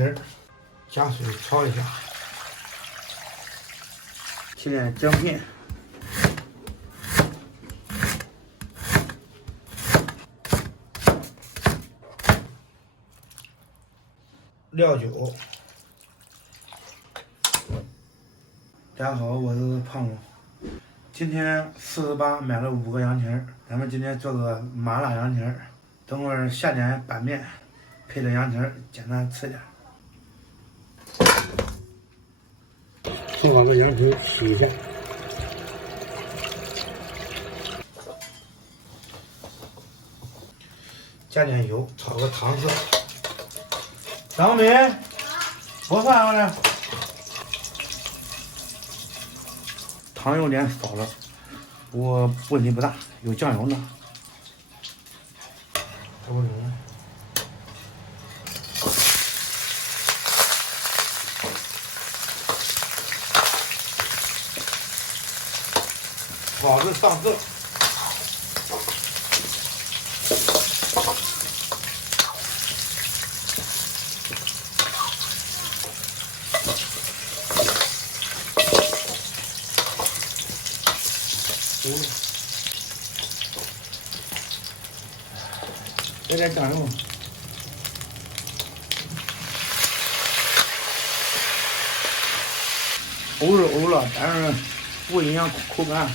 蹄儿，加水焯一下，切点姜片，料酒。大家好，我是胖虎。今天48买了5个羊蹄儿，咱们今天做个麻辣羊蹄儿。等会儿下点板面，配着羊蹄儿，简单吃点。做好个羊蹄，洗一下。加点油，炒个糖色。张美，我饭上来。糖有点少了，不过问题不大，有酱油呢。这不行。炒的上色。有点酱油，欧是欧了，但是不影响口感。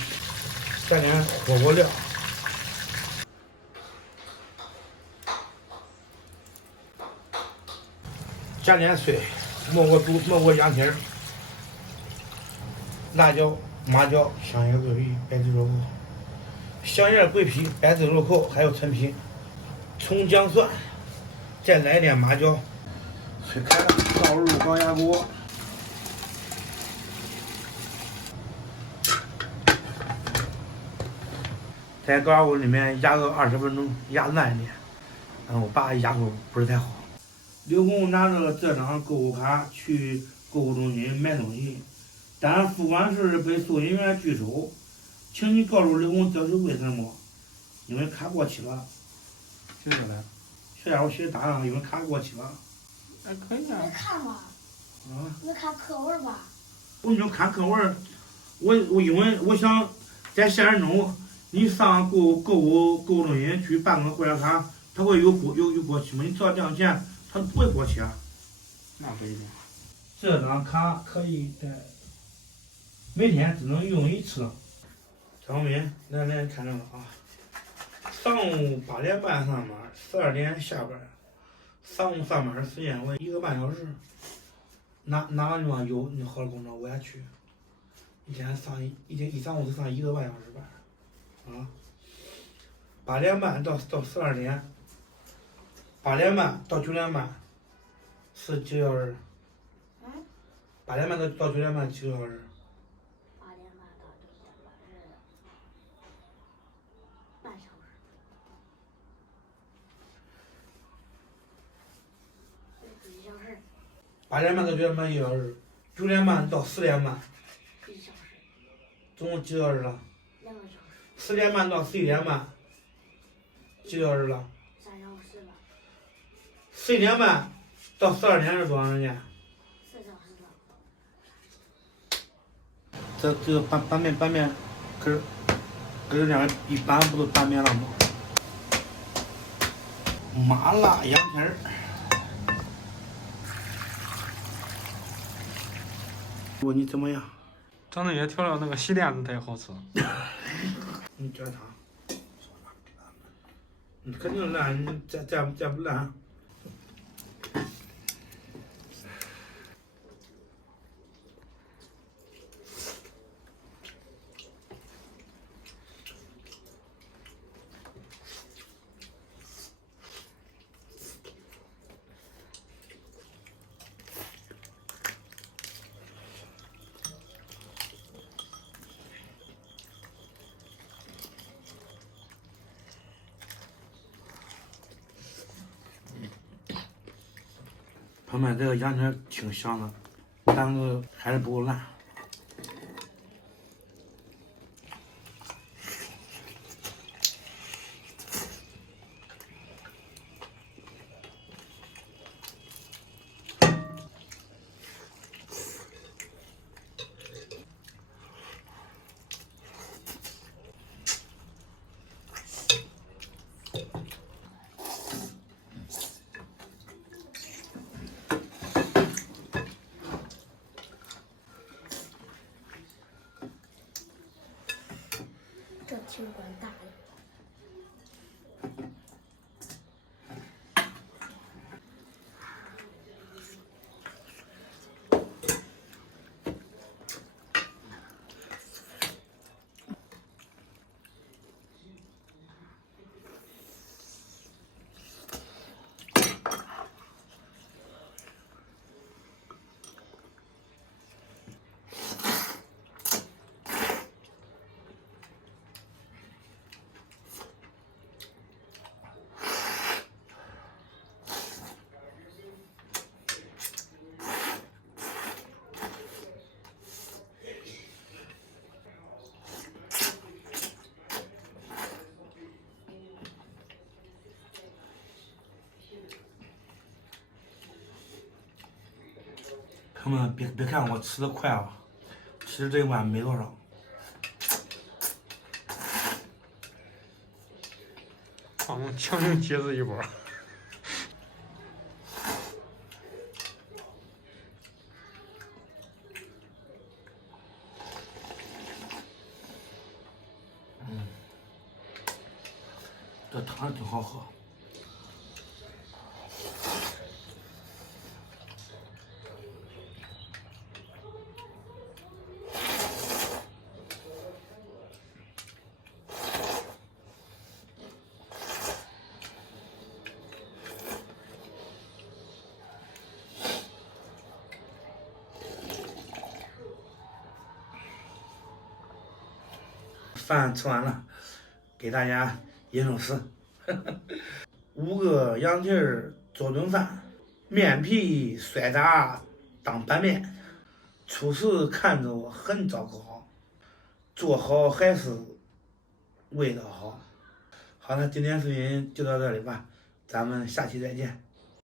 加点火锅料，加点水，没过羊蹄儿，辣椒、麻椒、香叶、桂皮、白汁肉蔻，香叶、桂皮、白汁肉蔻，还有陈皮。葱姜蒜，再来点麻椒，水开了，倒入高压锅，在高压锅里面压个20分钟，压烂一点。我爸压锅不是太好。刘红拿着这张购物卡去购物中心买东西，但付款时被收银员拒收，请你告诉刘红这是为什么？因为卡过期了。写下来。这样我写答案，因为卡过期了。哎，可以啊。你看吧。你看课文吧。我就看课文，我因为我想在现实中，你上购物中心去办个会员卡，它会有过期吗？你只要亮钱，它不会过期啊。那不一定。这张卡可以每天只能用1次。张敏，来看这个啊。上午8点半上班，12点下班。上午上班时间为1个半小时。哪个地方有你好的工作我也去。一上午只上1个半小时班。啊。8点半到12点。8点半到9点半。是几个小时？8点半到9点半几个小时？8点半到9点半1个小时，9点半到10点半，1小时，总共几个小时了？2个小时。10点半到11点半，几个小时了？3小时了。11点半到12点是多长时间？4小时了。这个拌面，可是这样一拌不都拌面了吗？麻辣羊蹄儿。问你怎么样？张正也调料那个西莲子太好吃。你加糖。你肯定烂，你再不烂。朋友们，这个羊蹄儿挺香的，但是还是不够烂。挺管大的。朋友们，别看我吃的快啊，其实这一碗没多少。强行节制一波。这汤挺好喝。饭吃完了，给大家吟首诗。5个羊蹄儿做顿饭，面皮摔渣当拌面。初时看着很糟糕，做好还是味道好。好了，今天视频就到这里吧，咱们下期再见。